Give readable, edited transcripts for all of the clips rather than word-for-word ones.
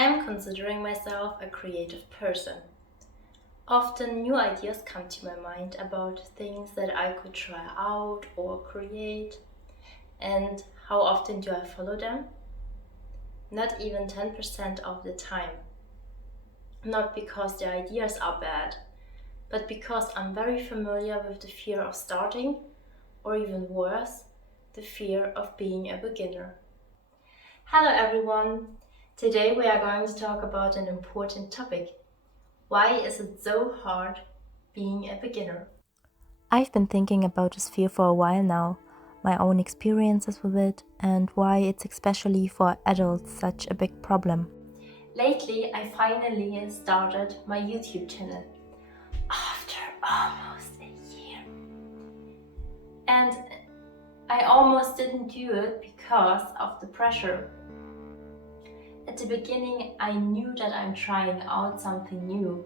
I'm considering myself a creative person. Often new ideas come to my mind about things that I could try out or create. And how often do I follow them? Not even 10% of the time. Not because the ideas are bad, but because I'm very familiar with the fear of starting, or even worse, the fear of being a beginner. Hello everyone! Today we are going to talk about an important topic. Why is it so hard being a beginner? I've been thinking about this fear for a while now, my own experiences with it, and why it's especially for adults such a big problem. Lately, I finally started my YouTube channel after almost a year. And I almost didn't do it because of the pressure. At the beginning, I knew that I'm trying out something new.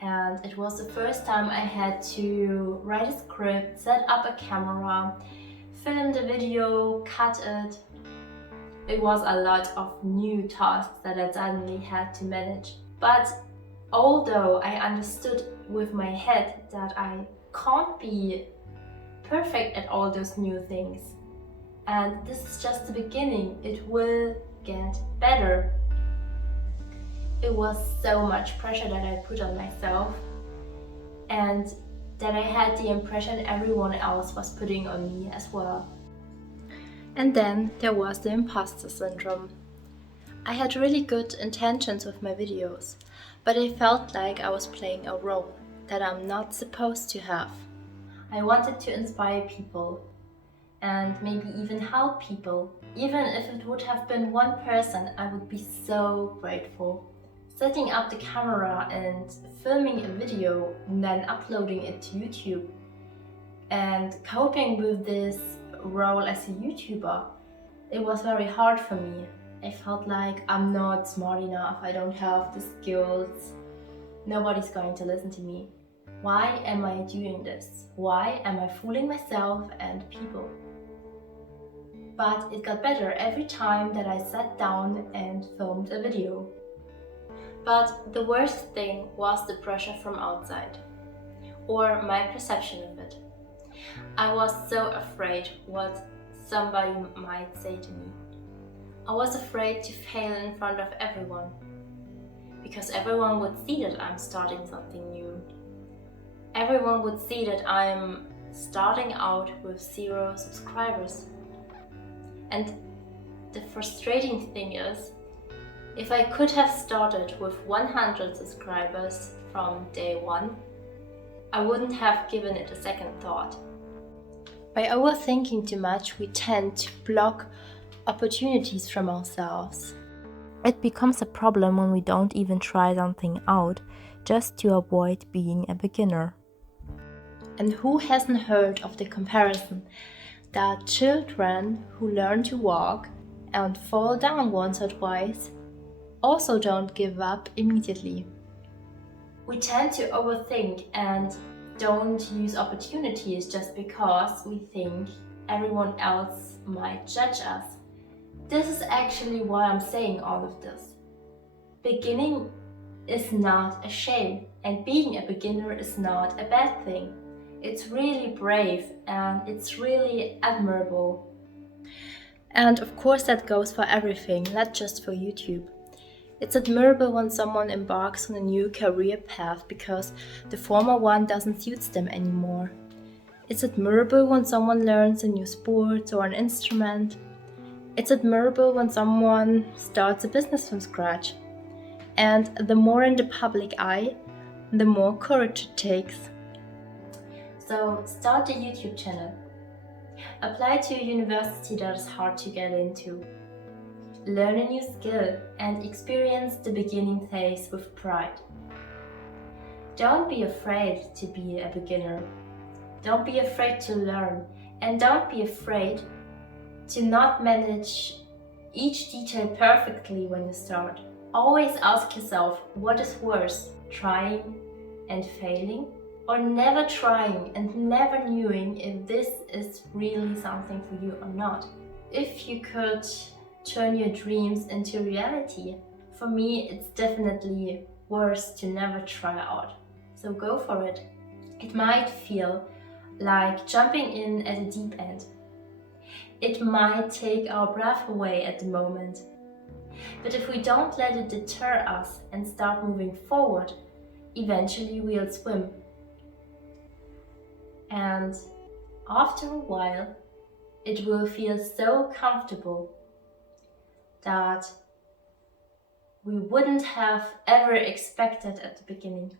And it was the first time I had to write a script, set up a camera, film the video, cut it. It was a lot of new tasks that I suddenly had to manage. But although I understood with my head that I can't be perfect at all those new things, and this is just the beginning, it will get better. It was so much pressure that I put on myself, and that I had the impression everyone else was putting on me as well. And then there was the imposter syndrome. I had really good intentions with my videos, but I felt like I was playing a role that I'm not supposed to have. I wanted to inspire people and maybe even help people. Even if it would have been one person, I would be so grateful. Setting up the camera and filming a video and then uploading it to YouTube and coping with this role as a YouTuber, it was very hard for me. I felt like I'm not smart enough, I don't have the skills, nobody's going to listen to me. Why am I doing this? Why am I fooling myself and people? But it got better every time that I sat down and filmed a video. But the worst thing was the pressure from outside, or my perception of it. I was so afraid what somebody might say to me. I was afraid to fail in front of everyone, because everyone would see that I'm starting something new. Everyone would see that I'm starting out with 0 subscribers. And the frustrating thing is, if I could have started with 100 subscribers from day one, I wouldn't have given it a second thought. By overthinking too much, we tend to block opportunities from ourselves. It becomes a problem when we don't even try something out just to avoid being a beginner. And who hasn't heard of the comparison that children who learn to walk and fall down once or twice also don't give up immediately? We tend to overthink and don't use opportunities just because we think everyone else might judge us. This is actually why I'm saying all of this. Beginning is not a shame, and being a beginner is not a bad thing. It's really brave and it's really admirable. And of course that goes for everything, not just for YouTube. It's admirable when someone embarks on a new career path because the former one doesn't suit them anymore. It's admirable when someone learns a new sport or an instrument. It's admirable when someone starts a business from scratch. And the more in the public eye, the more courage it takes. So start a YouTube channel. Apply to a university that is hard to get into. Learn a new skill and experience the beginning phase with pride. Don't be afraid to be a beginner. Don't be afraid to learn, and don't be afraid to not manage each detail perfectly when you start. Always ask yourself, what is worse, trying and failing, or never trying and never knowing if this is really something for you or not? If you could turn your dreams into reality, For me, it's definitely worse to never try out. So go for it. It might feel like jumping in at a deep end. It might take our breath away at the moment. But if we don't let it deter us and start moving forward, eventually we'll swim. And after a while, it will feel so comfortable that we wouldn't have ever expected at the beginning.